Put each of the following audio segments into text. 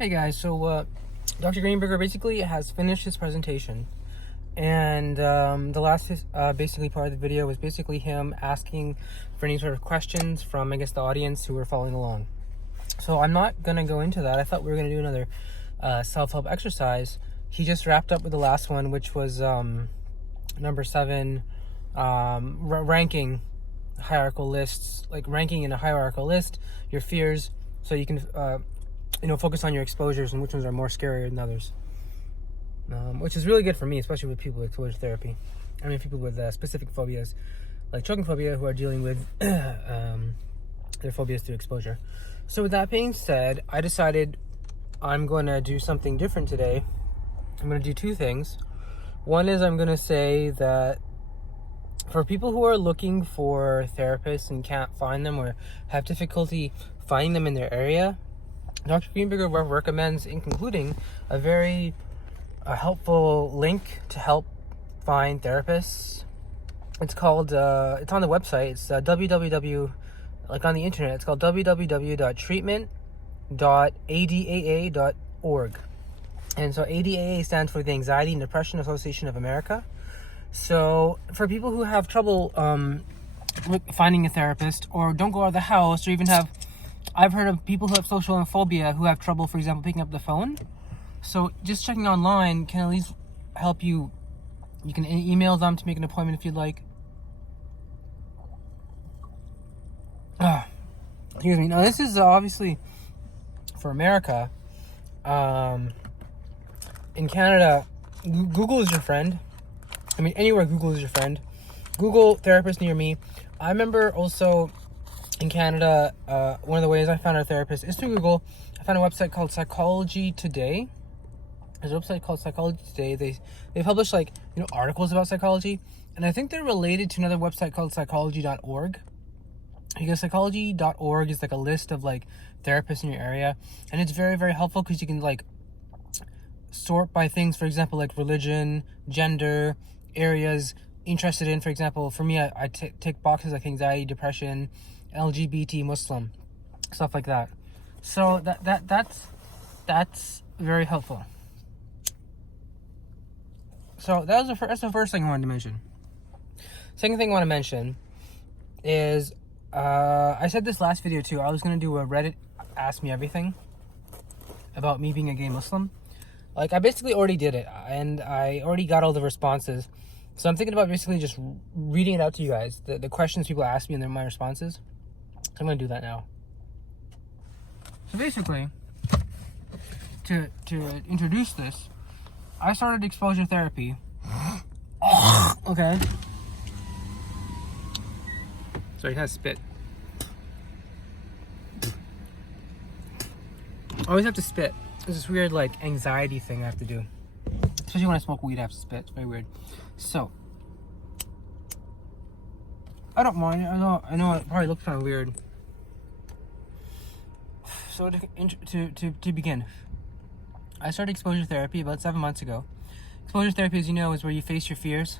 Hey guys, so Dr. Greenberger basically has finished his presentation, and the last basically part of the video was basically him asking for any sort of questions from, I guess, the audience who were following along. So I'm not gonna go into that. I thought we were gonna do another self-help exercise. He just wrapped up with the last one, which was number 7, ranking hierarchical lists, like ranking in a hierarchical list your fears, so you can focus on your exposures and which ones are more scarier than others, which is really good for me, especially with people with exposure therapy. I mean, people with specific phobias like choking phobia who are dealing with their phobias through exposure. So with that being said, I decided I'm going to do something different today. I'm going to do two things. One is I'm going to say that for people who are looking for therapists and can't find them or have difficulty finding them in their area, Dr. Greenberger recommends, in concluding, a very helpful link to help find therapists. It's called, it's on the website. It's www, like on the internet, it's called www.treatment.adaa.org. And so ADAA stands for the Anxiety and Depression Association of America. So for people who have trouble finding a therapist, or don't go out of the house, or even I've heard of people who have social phobia who have trouble, for example, picking up the phone. So just checking online can at least help you. You can email them to make an appointment if you'd like. Excuse me. Now this is obviously for America. In Canada, Google is your friend. I mean, anywhere Google is your friend. Google therapist near me. I remember also in Canada, one of the ways I found a therapist is through Google. I found a website called Psychology Today. There's a website called Psychology Today. They publish articles about psychology, and I think they're related to another website called psychology.org. Because psychology.org is like a list of therapists in your area, and it's very, very helpful because you can sort by things, for example, like religion, gender, areas interested in. For example, for me, I tick boxes like anxiety, depression, LGBT, Muslim, stuff like that. So that's very helpful. So that's the first thing I wanted to mention. Second thing I want to mention is I said this last video too. I was gonna do a Reddit Ask Me Everything about me being a gay Muslim. I basically already did it, and I already got all the responses. So I'm thinking about basically just reading it out to you guys, the questions people ask me and then my responses. I'm going to do that now. So basically, to introduce this, I started exposure therapy. Okay. Sorry, it has spit. I always have to spit. There's this weird anxiety thing I have to do. Especially when I smoke weed, I have to spit. It's very weird. So I don't mind. I know it probably looks kind of weird. So to begin, I started exposure therapy about 7 months ago. Exposure therapy, as you know, is where you face your fears,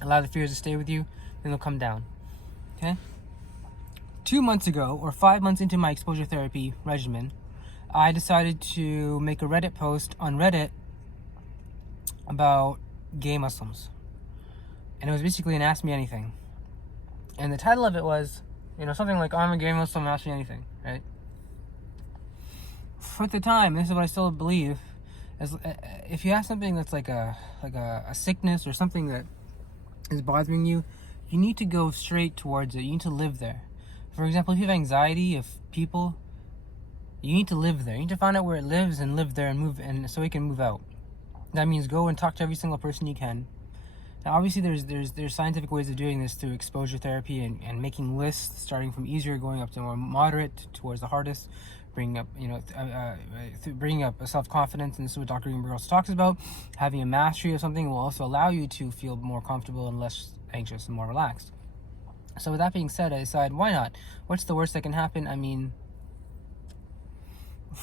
allow the fears to stay with you, then they'll come down. Okay? 2 months ago, or 5 months into my exposure therapy regimen, I decided to make a Reddit post on Reddit about gay Muslims. And it was basically an Ask Me Anything. And the title of it was, something like, I'm a gay Muslim, ask me anything, right? For the time, this is what I still believe, is if you have something that's like a sickness or something that is bothering you, you need to go straight towards it. You need to live there. For example, if you have anxiety of people, you need to live there. You need to find out where it lives and live there and move, and so it can move out. That means go and talk to every single person you can. Now, obviously, there's scientific ways of doing this through exposure therapy and making lists, starting from easier, going up to more moderate, towards the hardest, bringing up a self-confidence, and this is what Dr. Greenberger also talks about. Having a mastery of something will also allow you to feel more comfortable and less anxious and more relaxed. So with that being said, I decided, why not? What's the worst that can happen? I mean,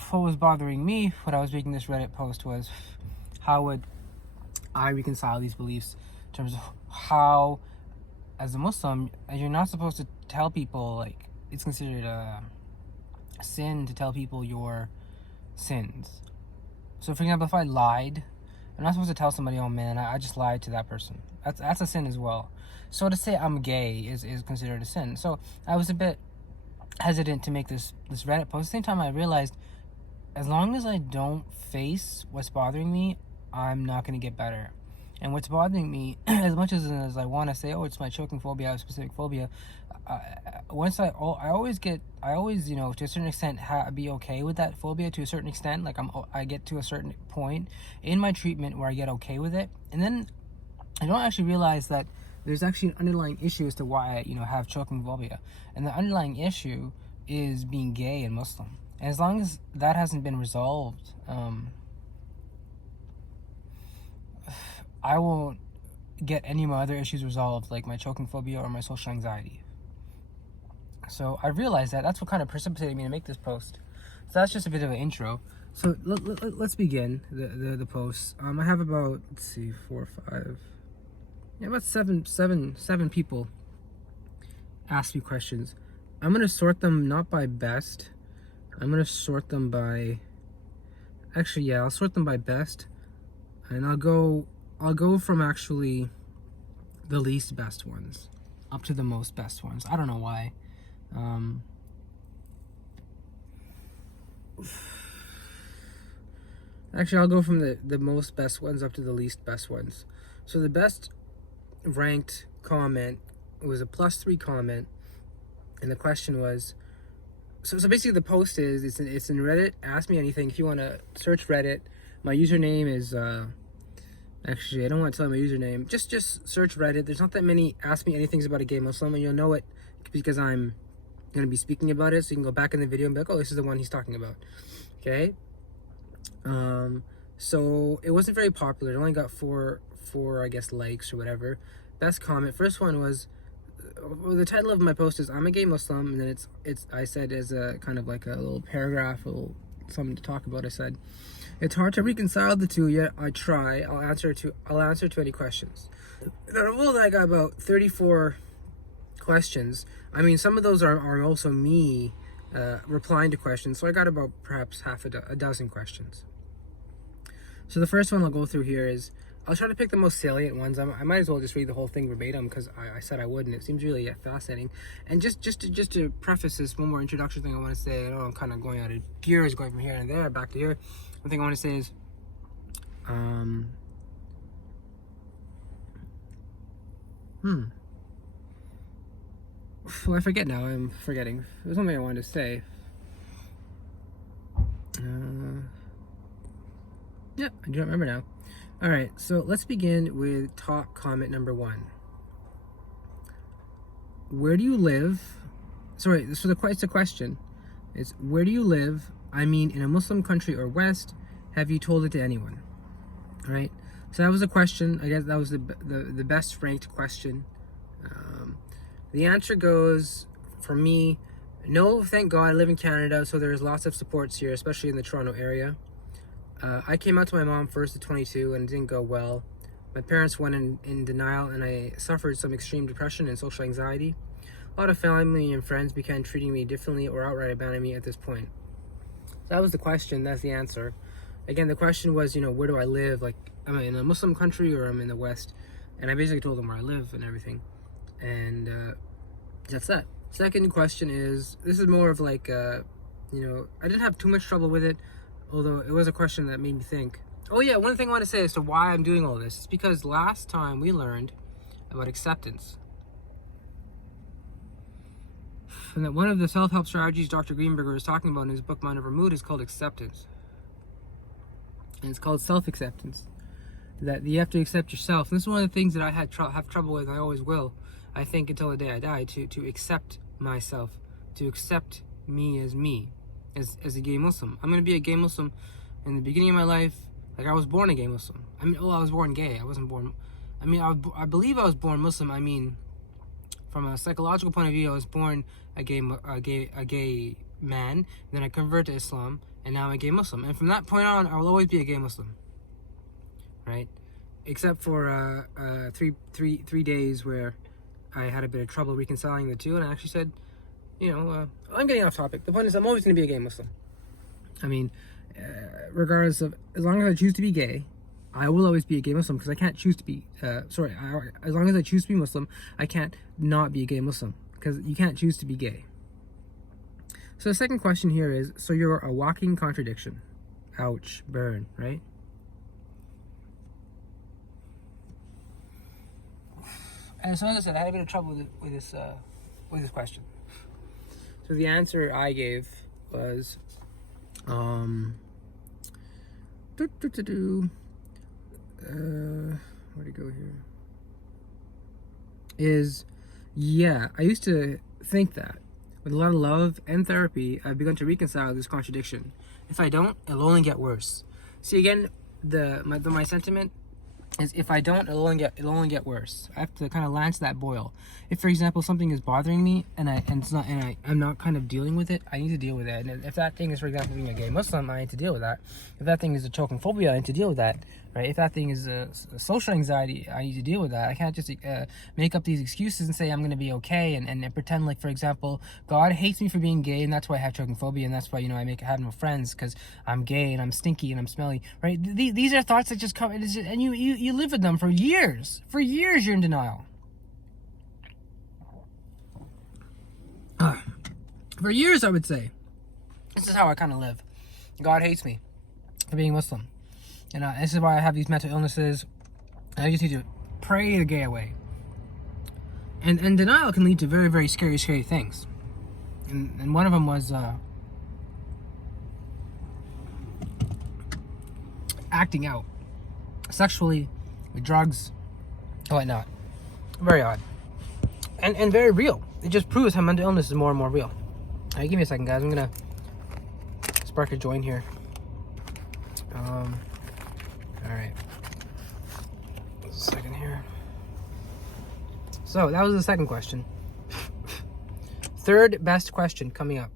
what was bothering me when I was making this Reddit post was, how would I reconcile these beliefs in terms of how, as a Muslim, you're not supposed to tell people, it's considered a sin to tell people your sins. So, for example, if I lied, I'm not supposed to tell somebody, oh man, I just lied to that person. That's a sin as well. So to say I'm gay is considered a sin. So I was a bit hesitant to make this Reddit post. At the same time, I realized as long as I don't face what's bothering me, I'm not going to get better. And what's bothering me, as much as I want to say, oh, it's my choking phobia, I have a specific phobia, I always, to a certain extent, be okay with that phobia to a certain extent. Like I get to a certain point in my treatment where I get okay with it, and then I don't actually realize that there's actually an underlying issue as to why I, have choking phobia, and the underlying issue is being gay and Muslim. And as long as that hasn't been resolved, I won't get any of my other issues resolved, like my choking phobia or my social anxiety. So I realized that's what kind of precipitated me to make this post. So that's just a bit of an intro. So let's begin the post. I have about, let's see, 4 or 5, about seven people ask me questions. I'm gonna sort them not by best. I'm gonna sort them by, I'll sort them by best, and I'll go from actually the least best ones up to the most best ones. I don't know why. Actually, I'll go from the most best ones up to the least best ones. So the best ranked comment was a +3 comment, and the question was, so basically the post is, it's in Reddit, ask me anything. If you want to search Reddit, my username is, actually, I don't want to tell you my username. Just search Reddit. There's not that many ask me anythings about a gay Muslim, and you'll know it because I'm going to be speaking about it. So you can go back in the video and be like, oh, this is the one he's talking about. Okay. So it wasn't very popular. It only got four, I guess, likes or whatever. Best comment. First one was, the title of my post is, I'm a gay Muslim, and then I said as a kind of like a little paragraph, a little something to talk about. I said, it's hard to reconcile the two, yet I try. I'll answer to any questions. Well, I got about 34 questions. I mean, some of those are also me replying to questions, so I got about perhaps half a dozen questions. So the first one I'll go through here is, I'll try to pick the most salient ones. I might as well just read the whole thing verbatim because I said I would, and it seems really fascinating. And just to preface this, one more introduction thing I want to say. I know I'm kind of going out of gears, going from here and there, back to here. One thing I want to say is, well, I forget now. I'm forgetting. There's something I wanted to say. Yeah, I do not remember now. All right, so let's begin with top comment number 1. Where do you live? Sorry, so it's a question. It's, where do you live? I mean, in a Muslim country or West. Have you told it to anyone? All right. So that was a question. I guess that was the best ranked question. The answer goes, for me, no, thank God I live in Canada, so there's lots of supports here, especially in the Toronto area. I came out to my mom first at 22 and it didn't go well. My parents went in denial, and I suffered some extreme depression and social anxiety. A lot of family and friends began treating me differently or outright abandoning me at this point. So that was the question. That's the answer. Again, the question was, where do I live? Like, am I in a Muslim country or I'm in the West? And I basically told them where I live and everything. And that's that. Second question is, this is more of like, I didn't have too much trouble with it, although it was a question that made me think. Oh yeah, one thing I want to say as to why I'm doing all this is because last time we learned about acceptance. And that one of the self-help strategies Dr. Greenberger is talking about in his book, Mind Over Mood, is called acceptance. And it's called self-acceptance. That you have to accept yourself. And this is one of the things that I have trouble with, and I always will, I think, until the day I die, to accept myself, to accept me, as a gay Muslim. I'm going to be a gay Muslim in the beginning of my life. Like, I was born a gay Muslim. I was born gay. I wasn't born, I believe I was born Muslim. I mean, from a psychological point of view, I was born a gay man, then I converted to Islam, and now I'm a gay Muslim. And from that point on, I will always be a gay Muslim. Right? Except for 3 days where I had a bit of trouble reconciling the two, and I actually said, I'm getting off topic. The point is, I'm always going to be a gay Muslim. I mean, regardless of, as long as I choose to be gay, I will always be a gay Muslim, because I can't choose to be, as long as I choose to be Muslim, I can't not be a gay Muslim, because you can't choose to be gay. So the second question here is, so you're a walking contradiction. Ouch, burn, right? And so, as I said, I had a bit of trouble with this question. So the answer I gave was, where'd it go here? Is, yeah, I used to think that. With a lot of love and therapy, I've begun to reconcile this contradiction. If I don't, it'll only get worse. See, again, my sentiment is, if I don't, it'll only get worse. I have to kind of lance that boil. If, for example, something is bothering me and I'm not kind of dealing with it, I need to deal with it. And if that thing is, for example, being a gay Muslim, I need to deal with that. If that thing is a choking phobia, I need to deal with that. Right? If that thing is a social anxiety, I need to deal with that. I can't just make up these excuses and say I'm going to be okay and pretend like, for example, God hates me for being gay, and that's why I have choking phobia, and that's why, I have no friends because I'm gay and I'm stinky and I'm smelly. Right? These are thoughts that just come, and you live with them for years. For years, you're in denial. For years, I would say, this is how I kind of live. God hates me for being Muslim. And this is why I have these mental illnesses. I just need to pray the gay away. And denial can lead to very, very scary things. And one of them was acting out sexually, with drugs, and whatnot. Very odd. And very real. It just proves how mental illness is more and more real. All right, give me a second, guys. I'm gonna spark a joint here. All right. A second here. So that was the second question. Third best question coming up.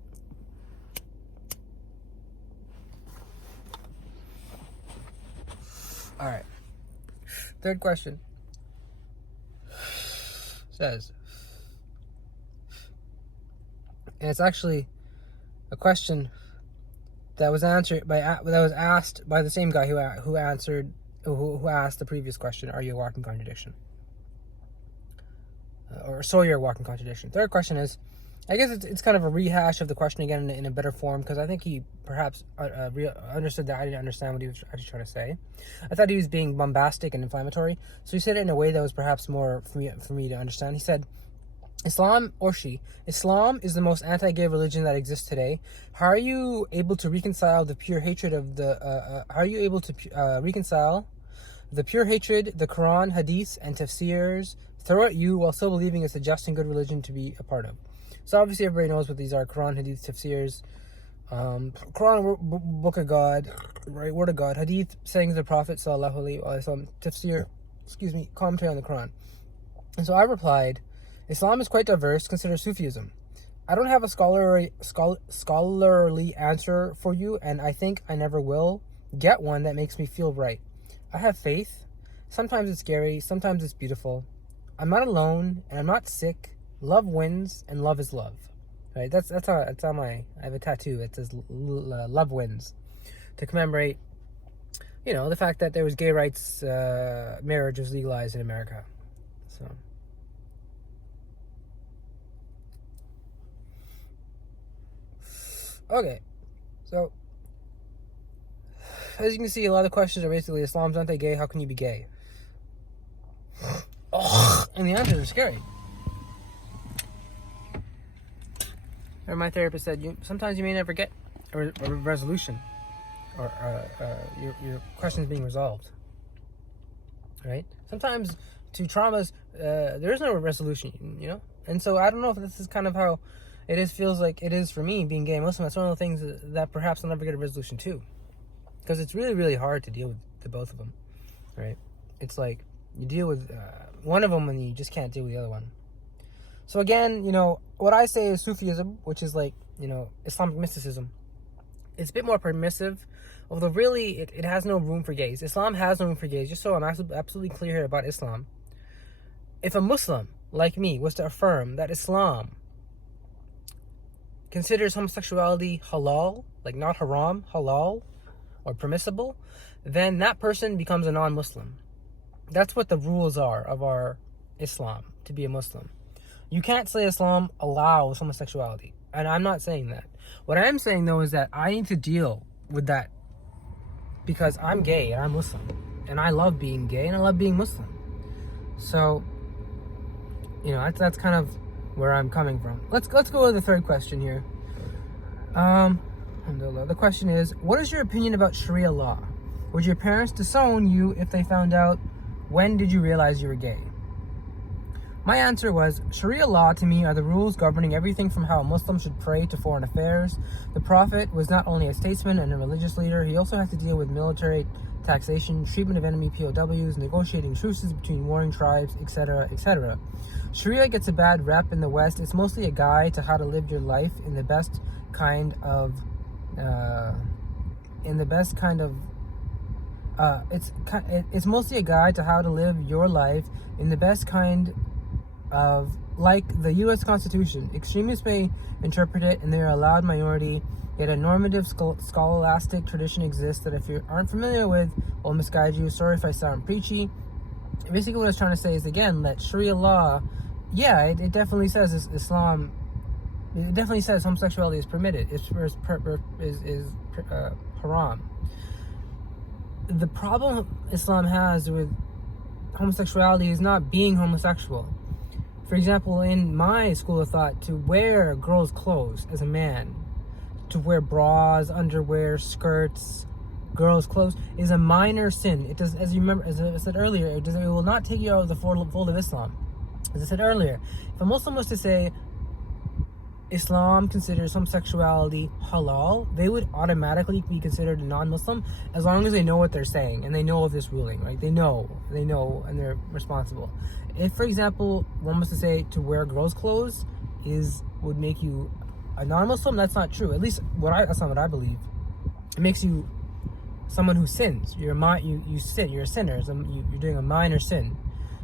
All right. Third question says, and it's actually a question that was asked by the same guy who asked the previous question. Are you a walking contradiction? Or so you're a walking contradiction. Third question is, I guess it's kind of a rehash of the question again in a better form, because I think he perhaps understood that I didn't understand what he was actually trying to say. I thought he was being bombastic and inflammatory, so he said it in a way that was perhaps more for me to understand. He said, Islam is the most anti-gay religion that exists today. How are you able to reconcile the pure hatred of the? How are you able to reconcile the pure hatred the Quran, Hadiths, and tafsirs throw at you while still believing it's a just and good religion to be a part of? So obviously everybody knows what these are: Quran, Hadith, tafsirs. Quran, book of God, right, word of God. Hadith, sayings of the Prophet sallallahu alaihi wasallam. Tafsir, commentary on the Quran. And so I replied, Islam is quite diverse. Consider Sufism. I don't have a scholarly answer for you, and I think I never will get one that makes me feel right. I have faith. Sometimes it's scary. Sometimes it's beautiful. I'm not alone, and I'm not sick. Love wins, and love is love. Right? That's on my. I have a tattoo that says "Love wins," to commemorate, the fact that there was gay rights, marriage was legalized in America. So. Okay, so as you can see, a lot of the questions are basically, Islam's anti-gay, how can you be gay? And the answers are scary. Or my therapist said, sometimes you may never get a resolution, or your questions being resolved. Right? Sometimes to traumas, there is no resolution, And so I don't know if this is kind of how feels like it is for me, being gay Muslim. That's one of the things that perhaps I'll never get a resolution to. Because it's really, really hard to deal with the both of them, right? It's like, you deal with one of them and you just can't deal with the other one. So again, what I say is Sufism, which is like, Islamic mysticism. It's a bit more permissive, although really it has no room for gays. Islam has no room for gays. Just so I'm absolutely clear here about Islam. If a Muslim, like me, was to affirm that Islam considers homosexuality halal, like not haram, halal, or permissible, then that person becomes a non-Muslim. That's what the rules are of our Islam, to be a Muslim. You can't say Islam allows homosexuality, and I'm not saying that. What I am saying, though, is that I need to deal with that because I'm gay and I'm Muslim, and I love being gay and I love being Muslim. So, that's kind of where I'm coming from. Let's go to the third question here. The question is, what is your opinion about Sharia law? Would your parents disown you if they found out? When did you realize you were gay? My answer was, Sharia law to me are the rules governing everything from how a Muslim should pray to foreign affairs. The Prophet was not only a statesman and a religious leader, he also had to deal with military taxation, treatment of enemy POWs, negotiating truces between warring tribes, etc., etc. Sharia gets a bad rep in the West. It's mostly a guide to how to live your life in the best kind of it's mostly a guide to how to live your life in the best kind of, like the U.S. Constitution. Extremists may interpret it, and they are a loud minority, yet a normative scholastic tradition exists that if you aren't familiar with will misguide you. Sorry if I sound preachy. Basically what I was trying to say is, again, that Sharia law, it definitely says Islam, it definitely says homosexuality is permitted, is haram. The problem Islam has with homosexuality is not being homosexual. For example, in my school of thought, to wear girls' clothes as a man, to wear bras, underwear, skirts, girls' clothes, is a minor sin. It does, as you remember, as I said earlier, it will not take you out of the fold of Islam. As I said earlier, if a Muslim was to say Islam considers homosexuality halal, they would automatically be considered a non-Muslim as long as they know what they're saying and they know of this ruling, right? They know, and they're responsible. If, for example, one was to say to wear girls' clothes would make you a non-Muslim, that's not true. At least that's not what I believe. It makes you someone who sins. You sin. You're a sinner. You're doing a minor sin.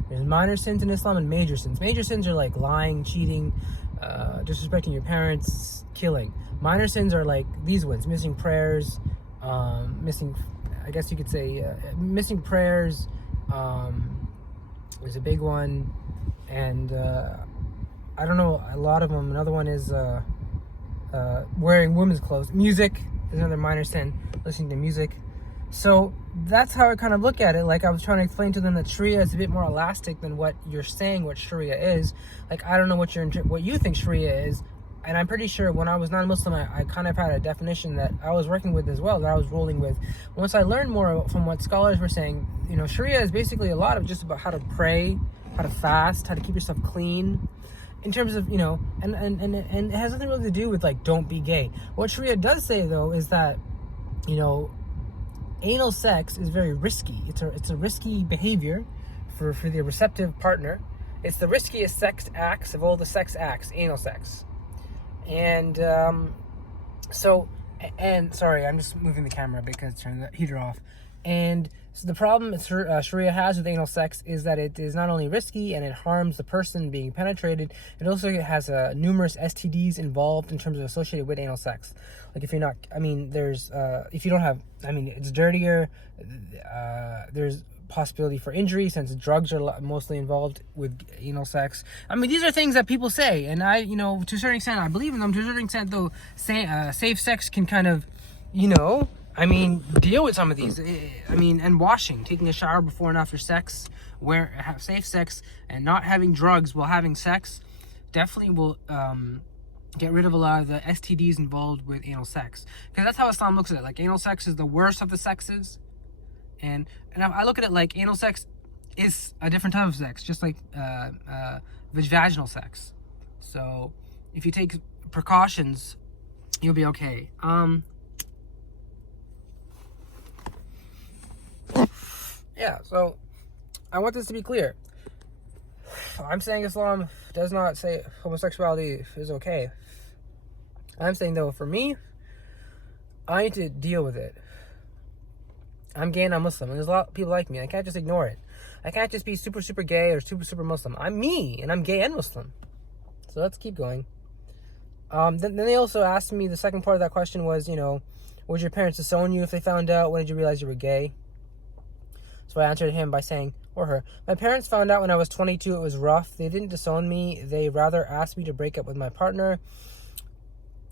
There's minor sins in Islam and major sins. Major sins are like lying, cheating, disrespecting your parents, killing. Minor sins are like these ones: missing prayers, missing prayers is a big one, and I don't know, a lot of them. Another one is wearing women's clothes. Music is another minor sin, listening to music. So that's how I kind of look at it. Like, I was trying to explain to them that Sharia is a bit more elastic than what you're saying what Sharia is. Like, I don't know what you think Sharia is, and I'm pretty sure when I was non-Muslim, I kind of had a definition that I was working with as well, that I was rolling with. Once I learned more from what scholars were saying, Sharia is basically a lot of just about how to pray, how to fast, how to keep yourself clean. In terms of, and it has nothing really to do with, like, don't be gay. What Sharia does say, though, is that, anal sex is very risky. It's a risky behavior for the receptive partner. It's the riskiest sex acts of all the sex acts, anal sex. And sorry, I'm just moving the camera because turn the heater off. And so the problem Sharia has with anal sex is that it is not only risky and it harms the person being penetrated, it also has numerous STDs involved in terms of associated with anal sex. Like, if you're not, if you don't have, it's dirtier, there's possibility for injury since drugs are mostly involved with anal sex. These are things that people say, and I, to a certain extent, I believe in them. To a certain extent, though, safe sex can kind of, deal with some of these. And washing, taking a shower before and after sex, have safe sex, and not having drugs while having sex, definitely will get rid of a lot of the STDs involved with anal sex. Because that's how Islam looks at it. Like, anal sex is the worst of the sexes. And I look at it like anal sex is a different type of sex, just like vaginal sex. So if you take precautions, you'll be okay. So I want this to be clear. I'm saying Islam does not say homosexuality is okay. I'm saying, though, for me, I need to deal with it. I'm gay and I'm Muslim, and there's a lot of people like me. I can't just ignore it. I can't just be super, super gay or super, super Muslim. I'm me, and I'm gay and Muslim. So let's keep going. Then they also asked me, the second part of that question was, would your parents disown you if they found out? When did you realize you were gay? So I answered him by saying, or her, my parents found out when I was 22. It was rough. They didn't disown me. They rather asked me to break up with my partner.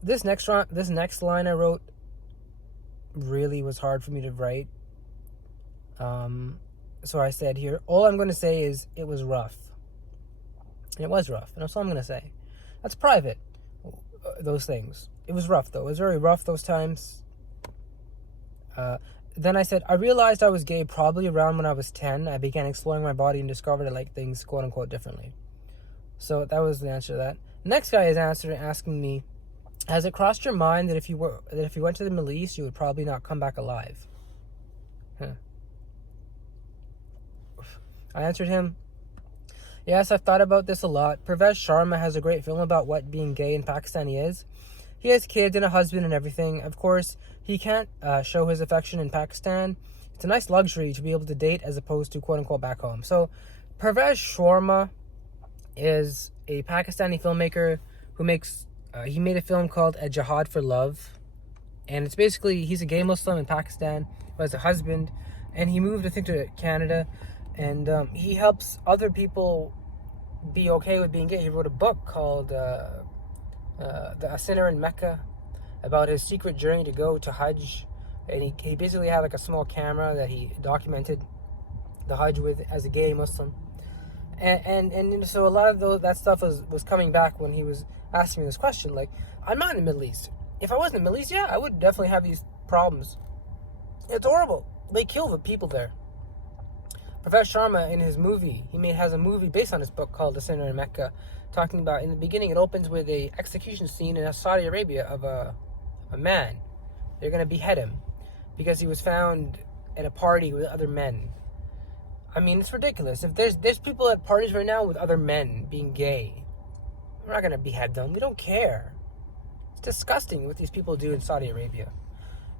This next line I wrote really was hard for me to write. So I said here, all I'm going to say is it was rough. And it was rough. And that's all I'm going to say. That's private, those things. It was rough, though. It was very rough those times. Then I said, I realized I was gay probably around when I was 10. I began exploring my body and discovered I liked things, quote unquote, differently. So that was the answer to that. Next guy is asking me, has it crossed your mind that if you went to the Middle East, you would probably not come back alive? I answered him, yes, I've thought about this a lot. Pervez Sharma has a great film about what being gay in Pakistani is. He has kids and a husband and everything. Of course, he can't show his affection in Pakistan. It's a nice luxury to be able to date as opposed to quote-unquote back home. So, Pervez Sharma is a Pakistani filmmaker who he made a film called A Jihad for Love. And it's basically, he's a gay Muslim in Pakistan who has a husband. And he moved, I think, to Canada. And he helps other people be okay with being gay. He wrote a book called A Sinner in Mecca, about his secret journey to go to Hajj. And he basically had like a small camera that he documented the Hajj with as a gay Muslim. And so a lot of that stuff was coming back when he was asking me this question. Like, I'm not in the Middle East. If I was in the Middle East, yeah, I would definitely have these problems. It's horrible. They kill the people there. Pervez Sharma, in his movie, has a movie based on his book called A Sinner in Mecca, talking about, in the beginning, it opens with a execution scene in Saudi Arabia of a man. They're going to behead him because he was found at a party with other men. I mean, it's ridiculous. If there's people at parties right now with other men being gay, we're not going to behead them. We don't care. It's disgusting what these people do in Saudi Arabia.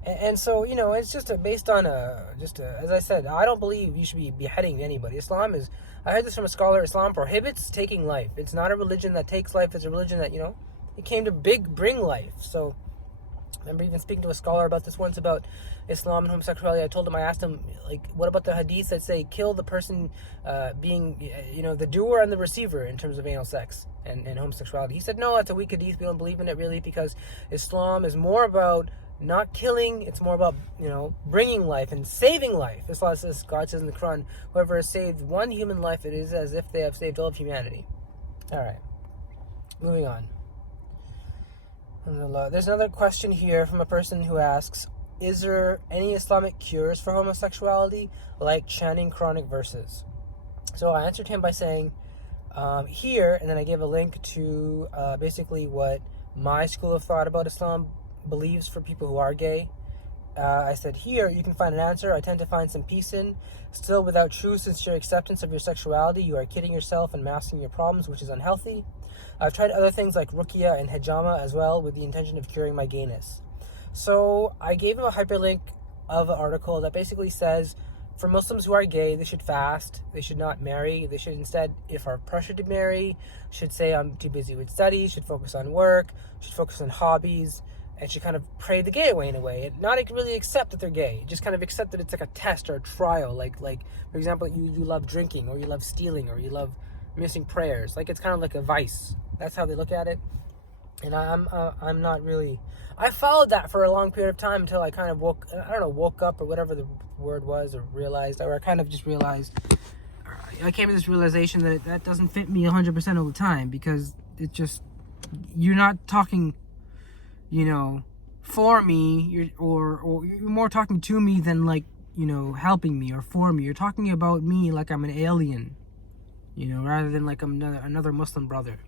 And so, it's just based on as I said, I don't believe you should be beheading anybody. I heard this from a scholar, Islam prohibits taking life. It's not a religion that takes life. It's a religion that, it came to bring life. So, I remember even speaking to a scholar about this once, about Islam and homosexuality. I asked him, like, what about the hadiths that say kill the person being, the doer and the receiver in terms of anal sex and homosexuality? He said, no, that's a weak hadith. We don't believe in it really, because Islam is more about not killing. It's more about, bringing life and saving life. God says in the Quran, whoever has saved one human life, it is as if they have saved all of humanity. All right, moving on. There's another question here from a person who asks, is there any Islamic cures for homosexuality, like chanting Quranic verses? So I answered him by saying, here, and then I gave a link to basically what my school of thought about Islam believes for people who are gay. I said, here you can find an answer I tend to find some peace in. Still, without true, sincere acceptance of your sexuality, you are kidding yourself and masking your problems, which is unhealthy. I've tried other things like ruqya and hijama as well, with the intention of curing my gayness. So I gave him a hyperlink of an article that basically says, for Muslims who are gay, they should fast, they should not marry, they should instead, if are pressured to marry, should say I'm too busy with studies, should focus on work, should focus on hobbies, and should kind of pray the gay away in a way, and not really accept that they're gay, just kind of accept that it's like a test or a trial, like for example, you love drinking, or you love stealing, or you love missing prayers, like it's kind of like a vice. That's how they look at it. And I'm not really, I followed that for a long period of time until I kind of woke up, or whatever the word was, or realized, or I kind of just realized, I came to this realization that that doesn't fit me 100% all the time, because it just, you're not talking, for me, or you're more talking to me than like, helping me or for me. You're talking about me like I'm an alien, rather than like I'm another Muslim brother.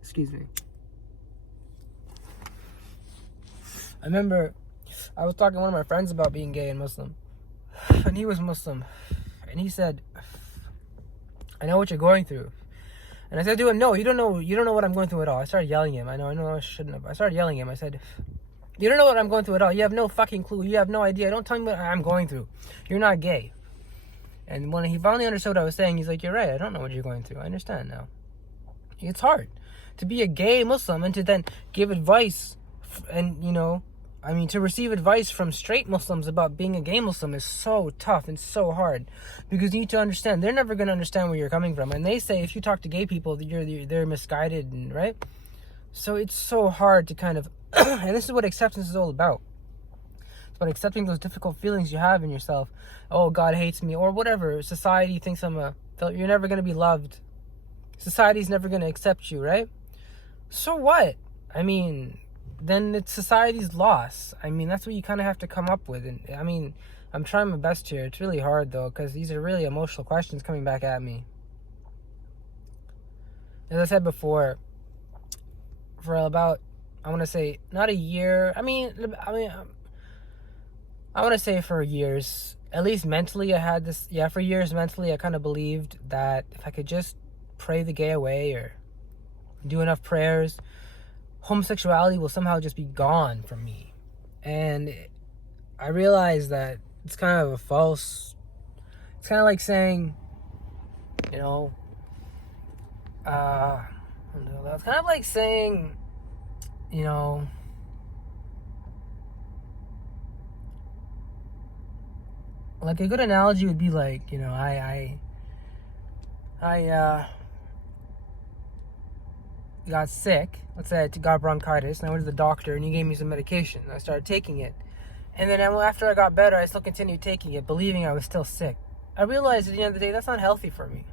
Excuse me. I remember I was talking to one of my friends about being gay and Muslim, and he was Muslim, and he said, I know what you're going through. And I said to him, no, you don't know what I'm going through at all. I started yelling at him. I know I shouldn't have. I started yelling at him. I said, you don't know what I'm going through at all. You have no fucking clue. You have no idea. Don't tell me what I'm going through. You're not gay. And when he finally understood what I was saying, he's like, you're right. I don't know what you're going through. I understand now. It's hard to be a gay Muslim and to then give advice and, to receive advice from straight Muslims about being a gay Muslim is so tough and so hard, because you need to understand they're never going to understand where you're coming from. And they say if you talk to gay people, they're misguided, and right? So it's so hard to kind of, and this is what acceptance is all about. It's about accepting those difficult feelings you have in yourself. Oh, God hates me, or whatever. Society thinks you're never going to be loved. Society's never going to accept you, right? So what? I mean, then it's society's loss. I mean, that's what you kind of have to come up with. And I mean, I'm trying my best here. It's really hard, though, because these are really emotional questions coming back at me. As I said before, for about, I want to say, not a year. I want to say for years, at least mentally, I had this. Yeah, for years mentally, I kind of believed that if I could just pray the gay away or do enough prayers, homosexuality will somehow just be gone from me. And I realized that it's kind of a false. It's kind of like saying, it's kind of like saying, like a good analogy would be like, I got sick. Let's say I got bronchitis, and I went to the doctor, and he gave me some medication. I started taking it, and then after I got better, I still continued taking it, believing I was still sick. I realized at the end of the day that's not healthy for me,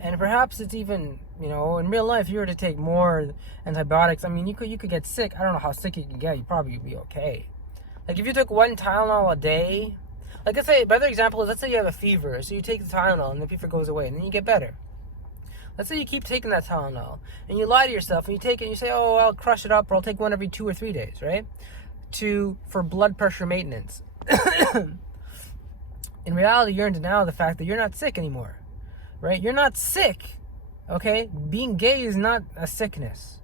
and perhaps it's even, in real life, if you were to take more antibiotics, I mean, you could get sick. I don't know how sick you can get. You'd probably be okay. Like if you took one Tylenol a day. Like, let's say, better example is, let's say you have a fever, so you take the Tylenol and the fever goes away, and then you get better. Let's say you keep taking that Tylenol, and you lie to yourself, and you take it, and you say, oh, I'll crush it up, or I'll take one every 2 or 3 days, right? For blood pressure maintenance. In reality, you're in denial of the fact that you're not sick anymore, right? You're not sick, okay? Being gay is not a sickness.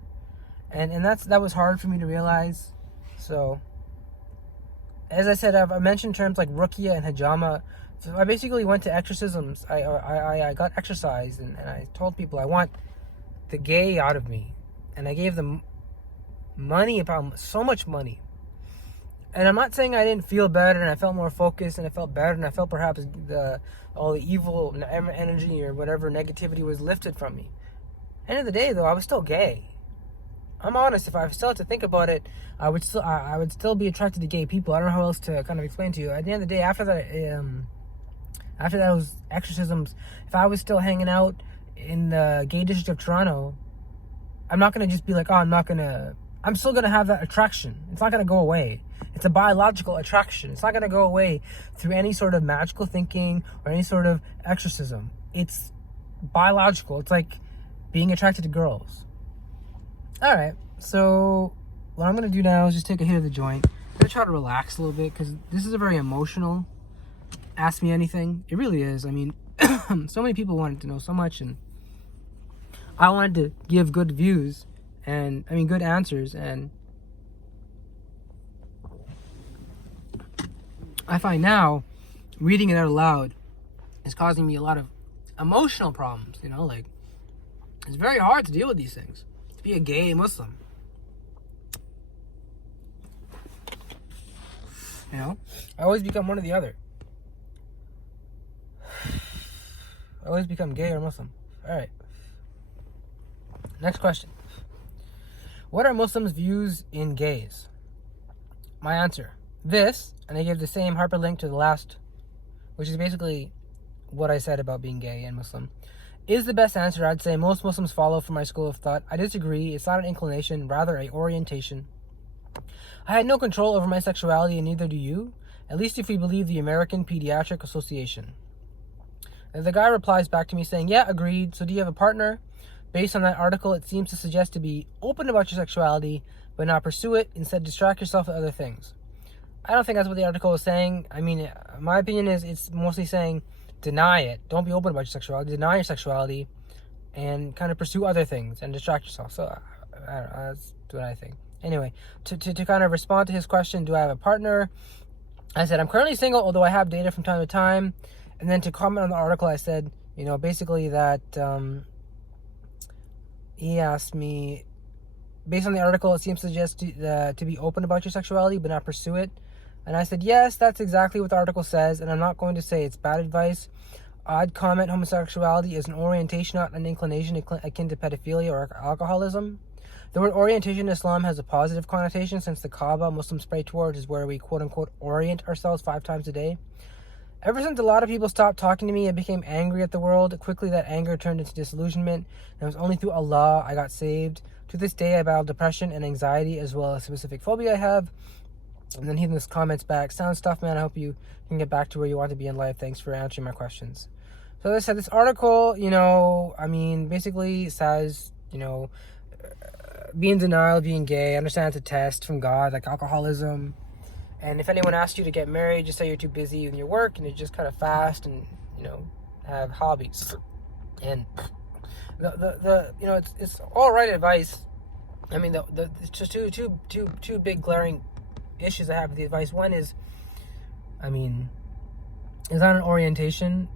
And that was hard for me to realize, so... As I said, I mentioned terms like ruqya and hijama. So I basically went to exorcisms. I got exorcised, and I told people I want the gay out of me. And I gave them money, about so much money. And I'm not saying I didn't feel better, and I felt more focused, and I felt better, and I felt perhaps all the evil energy or whatever negativity was lifted from me. End of the day, though, I was still gay. I'm honest, if I still had to think about it, I would still be attracted to gay people. I don't know how else to kind of explain to you. At the end of the day, after those exorcisms, if I was still hanging out in the gay district of Toronto, I'm not going to just be like, I'm still going to have that attraction. It's not going to go away. It's a biological attraction. It's not going to go away through any sort of magical thinking or any sort of exorcism. It's biological. It's like being attracted to girls. Alright, so what I'm going to do now is just take a hit of the joint. I'm going to try to relax a little bit, because this is a very emotional Ask Me Anything. It really is. I mean, so many people wanted to know so much, and I wanted to give good views, good answers, and I find now, reading it out loud is causing me a lot of emotional problems, like, it's very hard to deal with these things. Be a gay Muslim. I always become one or the other. I always become gay or Muslim. Alright. Next question. What are Muslims' views in gays? My answer. This, and I give the same hyperlink to the last, which is basically what I said about being gay and Muslim, is the best answer I'd say most Muslims follow from my school of thought. I disagree. It's not an inclination, rather an orientation. I had no control over my sexuality, and neither do you, at least if we believe the American Pediatric Association. And the guy replies back to me saying, yeah, agreed. So do you have a partner? Based on that article, it seems to suggest to be open about your sexuality, but not pursue it. Instead, distract yourself with other things. I don't think that's what the article is saying. I mean, my opinion is it's mostly saying, deny it. Don't be open about your sexuality. Deny your sexuality and kind of pursue other things and distract yourself. So I don't know, that's what I think. Anyway, to kind of respond to his question, do I have a partner? I said, I'm currently single, although I have dated from time to time. And then to comment on the article, I said, basically that he asked me, based on the article, it seems to suggest to be open about your sexuality but not pursue it. And I said, yes, that's exactly what the article says, and I'm not going to say it's bad advice. I'd comment homosexuality is an orientation, not an inclination akin to pedophilia or alcoholism. The word orientation in Islam has a positive connotation, since the Kaaba Muslims pray towards is where we quote-unquote orient ourselves 5 times a day. Ever since a lot of people stopped talking to me, I became angry at the world. Quickly, that anger turned into disillusionment, and it was only through Allah I got saved. To this day, I battle depression and anxiety, as well as a specific phobia I have. And then he just comments back, sound stuff, man. I hope you can get back to where you want to be in life. Thanks for answering my questions. So as I said, this article, basically says, be in denial of being gay. Understand it's a test from God, like alcoholism. And if anyone asks you to get married, just say you're too busy in your work and you just kind of fast and, have hobbies. And it's all right advice. I mean, it's just two big glaring issues I have with the advice. One is, it's not an orientation.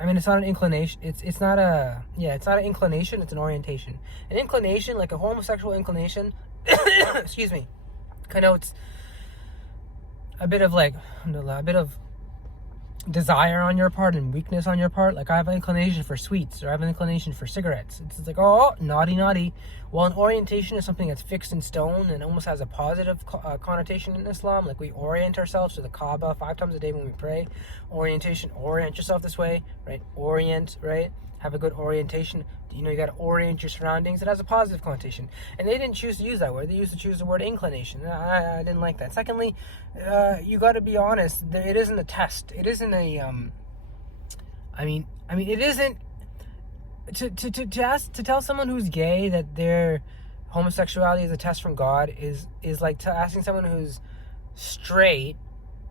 It's not an inclination. It's not an inclination. It's an orientation. An inclination, like a homosexual inclination, excuse me, connotes a bit of desire on your part and weakness on your part. Like, I have an inclination for sweets, or I have an inclination for cigarettes. It's like, oh, naughty. Well, an orientation is something that's fixed in stone and almost has a positive connotation in Islam. Like, we orient ourselves to the Kaaba 5 times a day when we pray. Orientation, orient yourself this way, right? Orient, right? Have a good orientation. You got to orient your surroundings. It has a positive connotation. And they didn't choose to use that word. They used to choose the word inclination. I didn't like that. Secondly, you got to be honest. It isn't a test. It isn't a, it isn't, to tell someone who's gay that their homosexuality is a test from God is like asking someone who's straight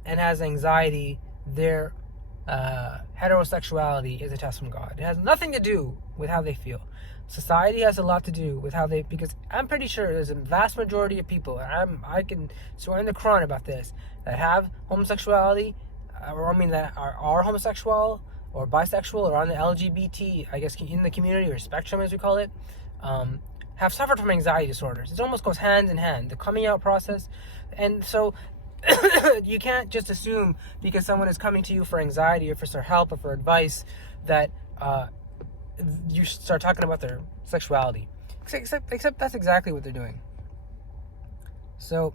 and has anxiety their heterosexuality is a test from God. It has nothing to do with how they feel. Society has a lot to do with how they, because I'm pretty sure there's a vast majority of people, and I can swear in the Quran about this, that have homosexuality, that are homosexual or bisexual or on the LGBT, I guess, in the community, or spectrum as we call it, have suffered from anxiety disorders. It almost goes hand in hand, the coming out process. And so you can't just assume because someone is coming to you for anxiety or for help or for advice that you start talking about their sexuality. Except that's exactly what they're doing. So,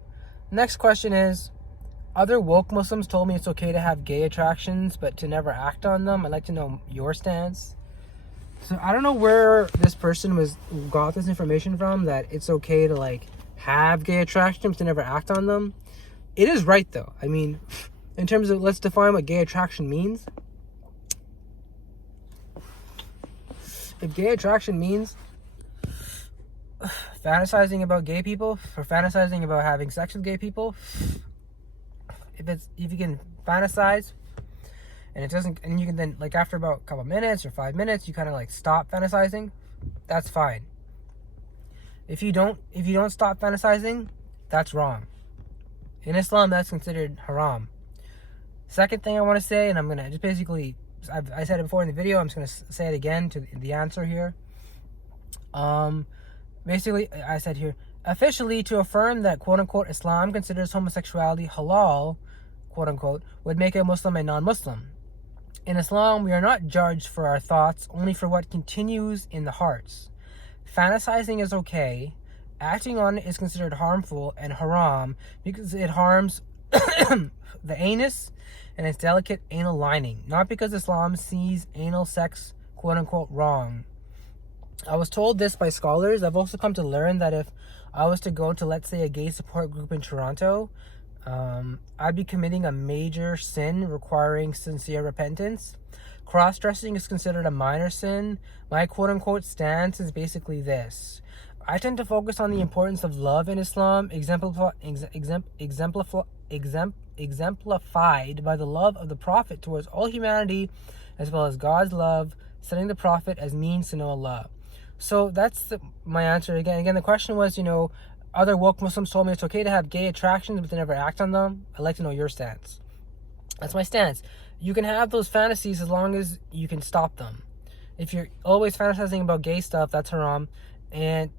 next question is, other woke Muslims told me it's okay to have gay attractions but to never act on them. I'd like to know your stance. So I don't know where this person got this information from, that it's okay to have gay attractions but to never act on them. It is right, though. In terms of, let's define what gay attraction means. If gay attraction means fantasizing about gay people, or fantasizing about having sex with gay people, if you can fantasize, and it doesn't, and you can then, after about a couple minutes or 5 minutes, you kind of stop fantasizing, that's fine. If you don't stop fantasizing, that's wrong. In Islam, that's considered haram. Second thing I want to say, and I'm going to just basically, I said it before in the video, I'm just going to say it again to the answer here. Basically, I said here, officially, to affirm that quote-unquote Islam considers homosexuality halal, quote-unquote, would make a Muslim a non-Muslim. In Islam, we are not judged for our thoughts, only for what continues in the hearts. Fantasizing is okay. Acting on it is considered harmful and haram because it harms the anus and its delicate anal lining, not because Islam sees anal sex, quote-unquote, wrong. I was told this by scholars. I've also come to learn that if I was to go to, let's say, a gay support group in Toronto, I'd be committing a major sin requiring sincere repentance. Cross-dressing is considered a minor sin. My quote-unquote stance is basically this. I tend to focus on the importance of love in Islam, exemplified by the love of the Prophet towards all humanity, as well as God's love, setting the Prophet as means to know Allah. So that's my answer. Again, the question was, other woke Muslims told me it's okay to have gay attractions, but to never act on them. I'd like to know your stance. That's my stance. You can have those fantasies as long as you can stop them. If you're always fantasizing about gay stuff, that's haram. And,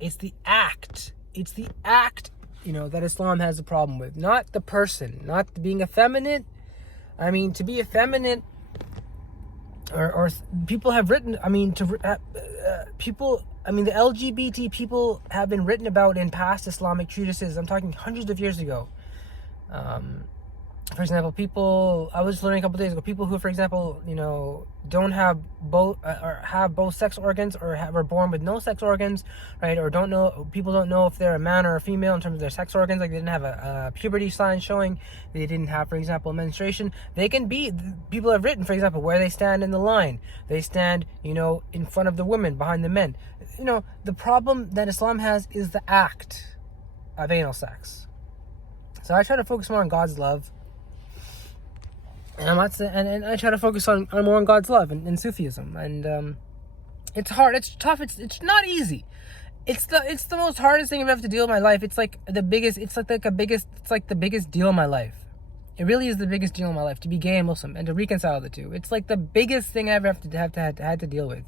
it's the act. It's the act, that Islam has a problem with. Not the person. Not being effeminate. I mean, to be effeminate, or people have written, the LGBT people have been written about in past Islamic treatises. I'm talking hundreds of years ago. For example, I was learning a couple days ago, people who, for example, don't have both, or have both sex organs, or are born with no sex organs, right? Or people don't know if they're a man or a female in terms of their sex organs, like they didn't have a puberty sign showing, they didn't have, for example, menstruation. People have written, for example, where they stand in the line. They stand, in front of the women, behind the men. The problem that Islam has is the act of anal sex. So I try to focus more on God's love. And I'm not saying, and I try to focus on more on God's love and Sufism. And it's hard, it's tough, it's not easy. It's the most hardest thing I've ever to deal with in my life. It's like the biggest deal in my life. It really is the biggest deal in my life, to be gay and Muslim and to reconcile the two. It's like the biggest thing I ever had to deal with.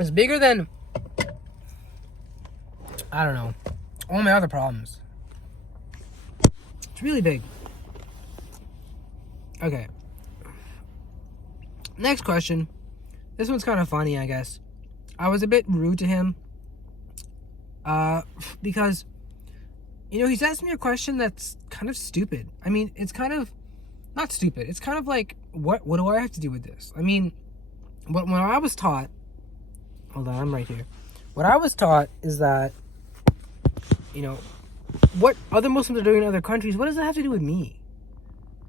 It's bigger than, I don't know, all my other problems. It's really big. Okay. Next question. This one's kind of funny, I guess. I was a bit rude to him. Because, he's asked me a question that's kind of stupid. I mean, it's kind of, not stupid. It's kind of like, what do I have to do with this? I mean, when I was taught, hold on, I'm right here. What I was taught is that, what other Muslims are doing in other countries, what does that have to do with me?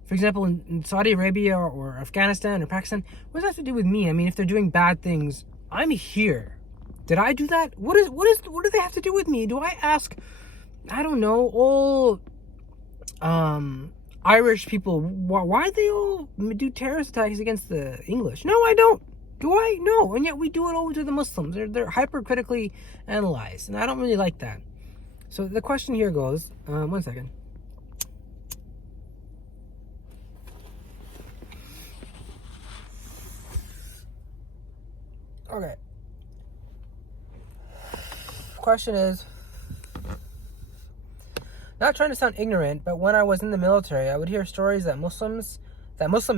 For example, in Saudi Arabia or Afghanistan or Pakistan, what does that have to do with me? I mean, if they're doing bad things, I'm here. Did I do that? What do they have to do with me? Do I ask, I don't know, all Irish people, why they all do terrorist attacks against the English? No, I don't. Do I? No. And yet we do it over to the Muslims. They're hypercritically analyzed, and I don't really like that. So the question here goes, one second. Okay. Question is, not trying to sound ignorant, but when I was in the military, I would hear stories that Muslim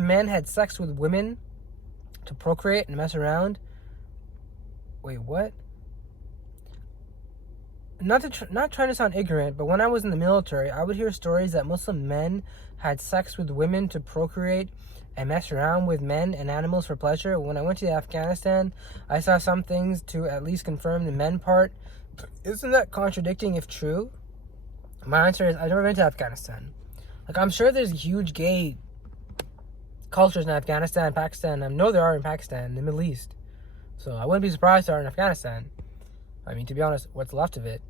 men had sex with women to procreate and mess around. Wait, what? Not trying to sound ignorant, but when I was in the military, I would hear stories that Muslim men had sex with women to procreate and mess around with men and animals for pleasure. When I went to Afghanistan, I saw some things to at least confirm the men part. Isn't that contradicting if true? My answer is, I've never been to Afghanistan. Like, I'm sure there's huge gay cultures in Afghanistan, Pakistan. I know there are in Pakistan, the Middle East. So I wouldn't be surprised there are in Afghanistan. I mean, to be honest, what's left of it.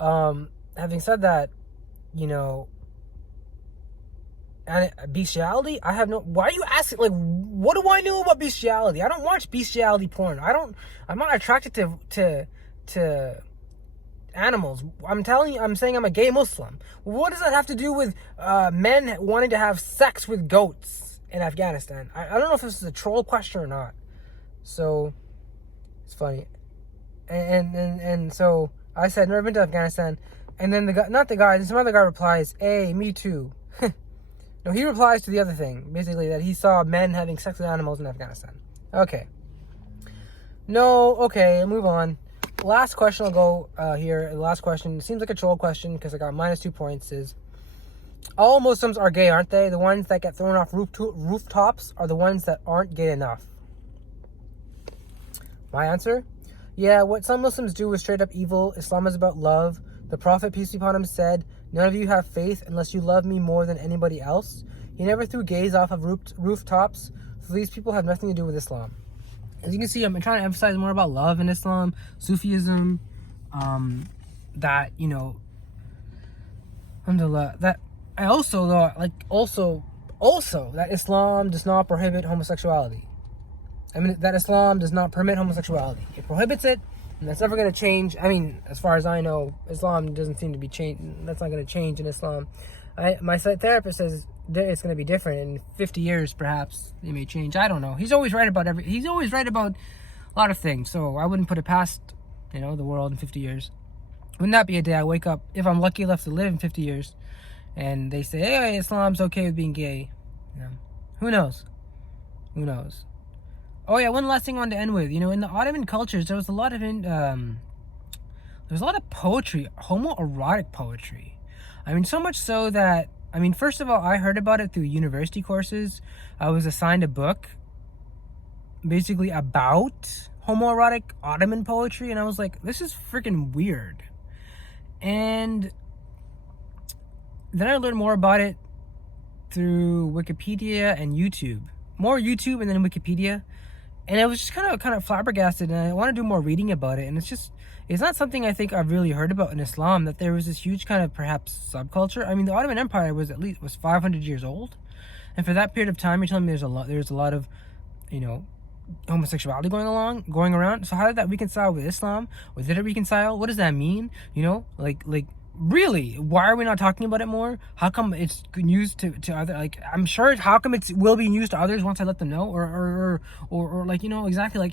Having said that, and bestiality, I have no. Why are you asking? Like, what do I know about bestiality? I don't watch bestiality porn. I'm not attracted to animals. I'm saying I'm a gay Muslim. What does that have to do with men wanting to have sex with goats in Afghanistan? I don't know if this is a troll question or not. So it's funny. And so I said, never been to Afghanistan. And then some other guy replies, hey, me too. No, he replies to the other thing, basically that he saw men having sex with animals in Afghanistan. Okay. No, okay, move on. Last question I'll go here. The last question, it seems like a troll question because I got -2 points, is all Muslims are gay, aren't they? The ones that get thrown off rooftops are the ones that aren't gay enough. My answer? Yeah, what some Muslims do is straight up evil. Islam is about love. The Prophet, peace be upon him, said, none of you have faith unless you love me more than anybody else. He never threw gays off of rooftops, so these people have nothing to do with Islam. As you can see, I'm trying to emphasize more about love in Islam, Sufism, that, alhamdulillah, that I also, though, also, that Islam does not prohibit homosexuality. I mean, that Islam does not permit homosexuality. It prohibits it, And that's never going to change. I mean, as far as I know, Islam doesn't seem to be changing. That's not going to change in Islam. My therapist says it's going to be different. In 50 years, perhaps, it may change. I don't know. He's always right about He's always right about a lot of things. So I wouldn't put it past, the world in 50 years. Wouldn't that be a day I wake up, if I'm lucky enough to live in 50 years, and they say, hey, Islam's okay with being gay? Who knows? Who knows? Oh yeah, one last thing I wanted to end with. In the Ottoman cultures, there was a lot of poetry, homoerotic poetry. I mean, so much so that, first of all, I heard about it through university courses. I was assigned a book basically about homoerotic Ottoman poetry, and I was like, this is freaking weird. And then I learned more about it through Wikipedia and YouTube. More YouTube and then Wikipedia. And I was just kind of flabbergasted, and I want to do more reading about it. And it's not something I think I've really heard about in Islam, that there was this huge kind of perhaps subculture. The Ottoman Empire was 500 years old. And for that period of time, you're telling me there's a lot of, homosexuality going around. So how did that reconcile with Islam? Or did it reconcile? What does that mean? Really, why are we not talking about it more? How come it's used to other, I'm sure, how come it will be used to others once I let them know? Or exactly,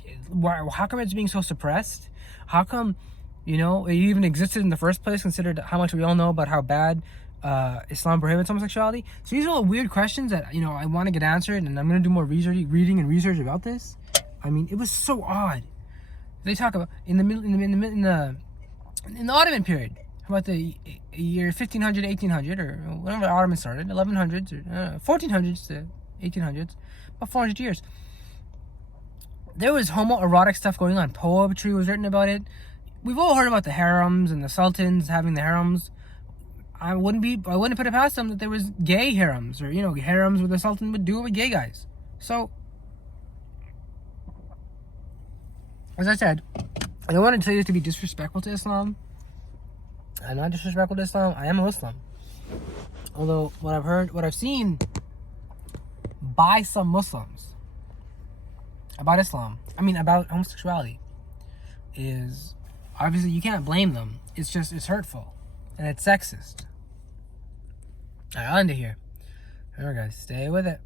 how come it's being so suppressed? How come, it even existed in the first place, considered how much we all know about how bad Islam prohibits homosexuality? So these are all weird questions that, I want to get answered, and I'm going to do more reading and research about this. It was so odd. They talk about, in the Ottoman period, about the year 1500, 1800, or whenever the Ottomans started, 1100s, or 1400s to 1800s, about 400 years. There was homoerotic stuff going on. Poetry was written about it. We've all heard about the harems and the sultans having the harems. I wouldn't put it past them that there was gay harems, or harems where the sultan would do it with gay guys. So, as I said, I don't want to tell you to be disrespectful to Islam. I'm not disrespectful to Islam. I am a Muslim. Although what I've seen by some Muslims about Islam, about homosexuality, is obviously you can't blame them. It's hurtful and it's sexist. I'll end it here. Remember, guys, stay with it.